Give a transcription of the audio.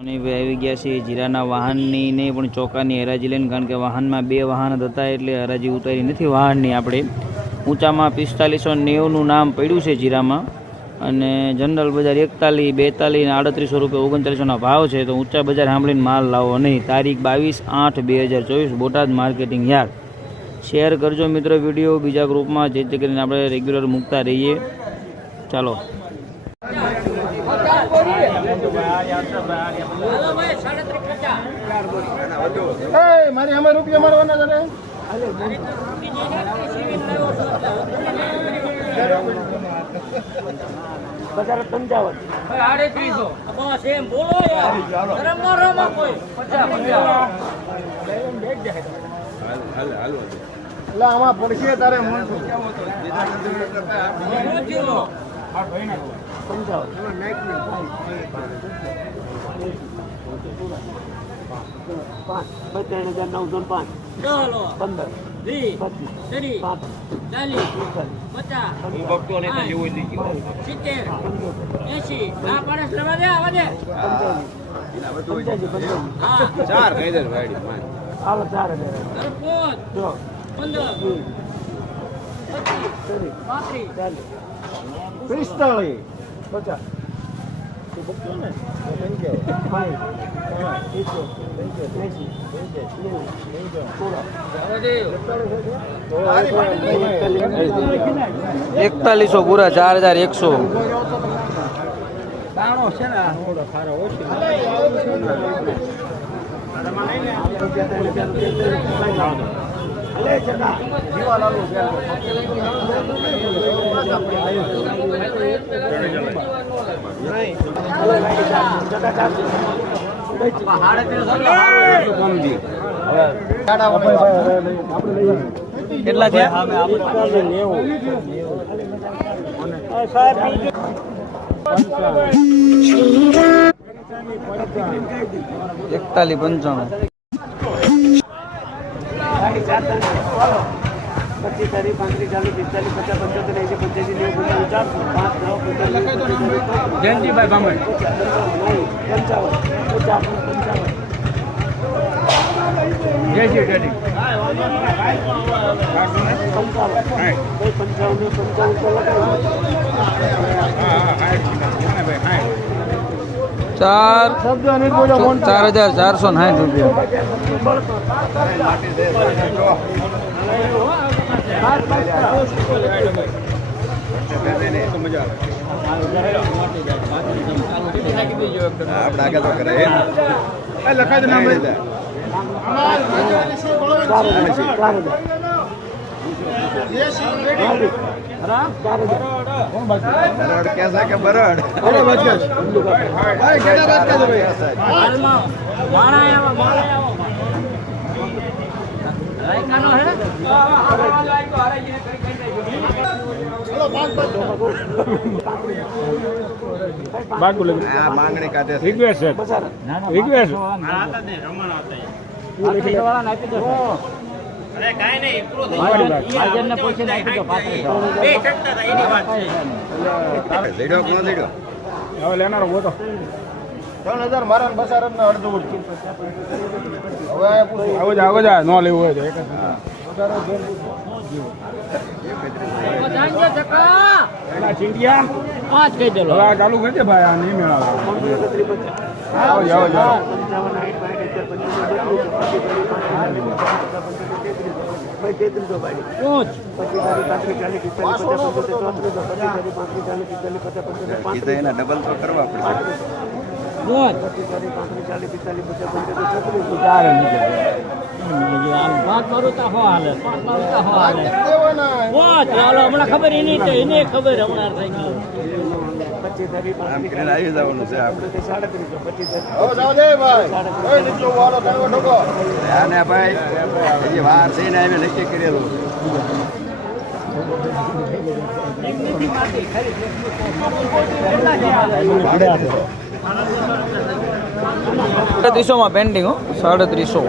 આવી ગયા છે જીરાના વાહનની નહીં પણ ચોકાની હરાજી લઈને, કારણ કે વાહનમાં બે વાહન હતા એટલે હરાજી ઉતારી નથી વાહનની આપણે. ઊંચામાં પિસ્તાલીસો નેવુંનું નામ પડ્યું છે જીરામાં. અને જનરલ બજાર એકતાલીસ, બેતાલીસ અને આડત્રીસો રૂપિયા ઓગણચાલીસોના ભાવ છે. તો ઊંચા બજાર સાંભળીને માલ લાવો નહીં. તારીખ બાવીસ આઠ બે હજાર ચોવીસ, બોટાદ માર્કેટિંગ યાર્ડ. શેર કરજો મિત્રો વીડિયો, બીજા ગ્રુપમાં, જેથી કરીને આપણે રેગ્યુલર મૂકતા રહીએ. ચાલો. મારી અમે રૂપિયા મારવાના તારે બસ એમ બોલો યાર રમો રમો કોઈ પચાસ પચાસ આમાં પડશે તારે મન ચાલો હજાર ત્રીસ ચાલીસ પચાસ સિત્તેર એસી આ પાડે રવા દે આવા દે હા ચાર હજાર પંદર પિસ્તાળીસ. પચાસ. એકતાલીસો પૂરા ચાર હજાર એકસો. કેટલા છે એકતાલીસ પંચાણું. પચીસ તારીખ પાંત્રીસ ચાલીસ પિસ્તાલીસ પચાસ પંચોતેર એસી પંચ્યાસી નેવું પંચાવન ચારસો પાંચ નવ જયંતિભાઈ બામણ પંચાવન પંચાવન પંચાવન જય શ્રી ડેડી પંચાવન. પંચાવન પંચાવન. ચાર ચાર હજાર ચારસો સાઠ રૂપિયા. લખાય તો નામ ચાર હજાર ચાર હજાર અરે બચકસ અરે કેટલા બચકસ ભાઈ હાલમાં માણા આવા માણા આવા રાયકાનો હે માંગણી કાઢે રિક્વેસ્ટ રિક્વેસ્ટ હાજરને પૂછી નાખી તો પાત્ર હવે લેનારો ગોતો ત્રણ હજાર મારા બસાર ને અડધું હવે આવો જા આવો જા. ન લેવું હોય તો એક જ. ધક્કા એના ચીંટિયા પાંચ કહી દો હવે ચાલુ કરી દે ભાઈ આ નહીં મેળાવે. ડબલ તો કરવા પડશે. હમણાં ખબર એની એને ખબર હમણાં થઈ ગયું. ભાઈ. વાર છે ને અમે નક્કી કરેલું. સાડત્રીસોમાં પેન્ટિંગ હો. સાડત્રીસો.